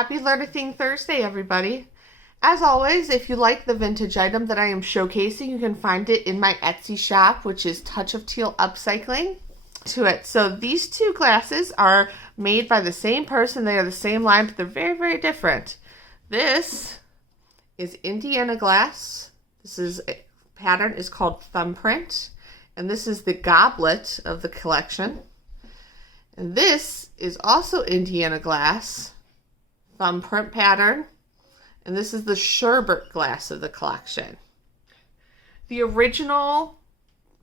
Happy Learn a Thing Thursday, everybody. As always, if you like the vintage item that I am showcasing, you can find it in my Etsy shop, which is Touch of Teal Upcycling to it. So these two glasses are made by the same person. They are the same line, but they're very, very different. This is Indiana glass. Pattern is called Thumbprint. And this is the goblet of the collection. And this is also Indiana glass, Thumbprint pattern. And this is the sherbet glass of the collection. The original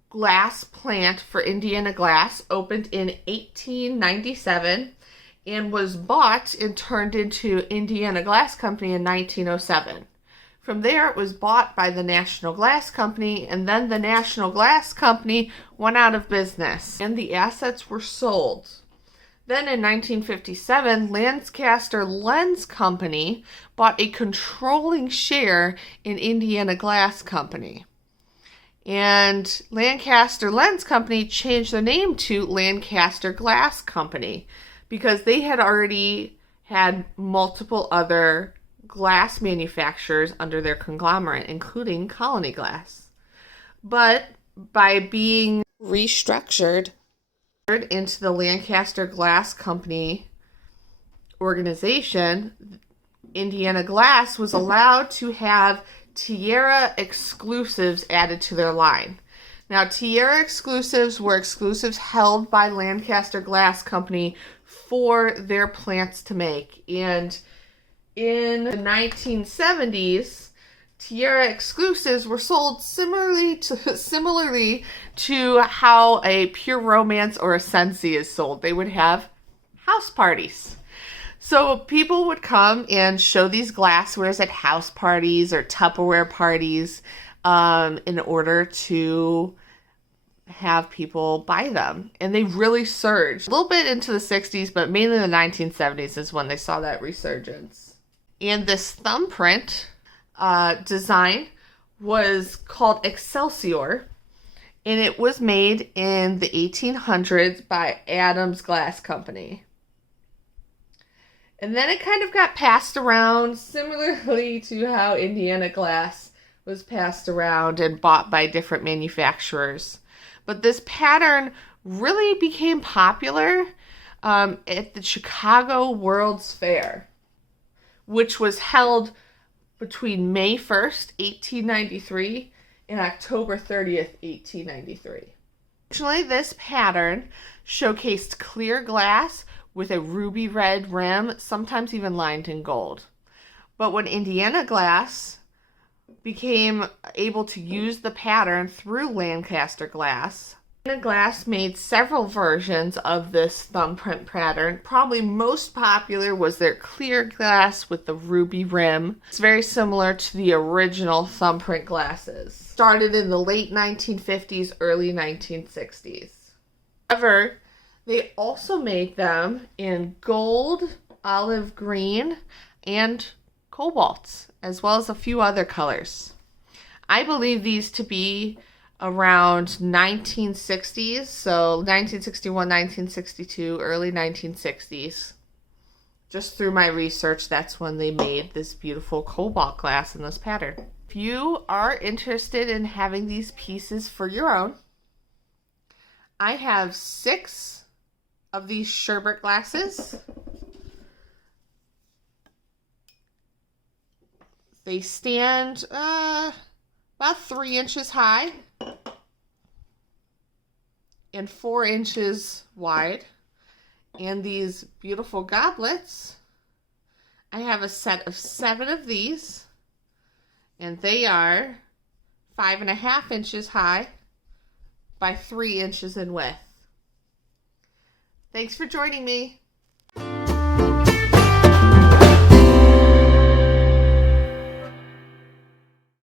glass plant for Indiana glass opened in 1897 and was bought and turned into Indiana Glass Company in 1907. From there, it was bought by the National Glass Company, and then the National Glass Company went out of business, and the assets were sold. Then in 1957, Lancaster Lens Company bought a controlling share in Indiana Glass Company. And Lancaster Lens Company changed their name to Lancaster Glass Company because they had already had multiple other glass manufacturers under their conglomerate, including Colony Glass. But by being restructured into the Lancaster Glass Company organization, Indiana Glass was allowed to have Tierra exclusives added to their line. Now, Tierra exclusives were exclusives held by Lancaster Glass Company for their plants to make. And in the 1970s, Tierra exclusives were sold similarly to how a Pure Romance or a Scentsy is sold. They would have house parties. So people would come and show these glasswares at house parties or Tupperware parties in order to have people buy them. And they really surged. A little bit into the 60s, but mainly the 1970s is when they saw that resurgence. And this thumbprint design was called Excelsior, and it was made in the 1800s by Adams Glass Company. And then it kind of got passed around similarly to how Indiana Glass was passed around and bought by different manufacturers. But this pattern really became popular at the Chicago World's Fair, which was held between May 1st, 1893 and October 30th, 1893. Originally, this pattern showcased clear glass with a ruby red rim, sometimes even lined in gold. But when Indiana Glass became able to use the pattern through Lancaster Glass, Indiana Glass made several versions of this thumbprint pattern. Probably most popular was their clear glass with the ruby rim. It's very similar to the original thumbprint glasses. Started in the late 1950s, early 1960s. However, they also made them in gold, olive green, and cobalt, as well as a few other colors. I believe these to be around 1960s, so 1961, 1962, early 1960s. Just through my research, that's when they made this beautiful cobalt glass in this pattern. If you are interested in having these pieces for your own, I have 6 of these sherbet glasses. They stand about 3 inches high and 4 inches wide. And these beautiful goblets, I have a set of 7 of these, and they are 5.5 inches high by 3 inches in width. Thanks for joining me.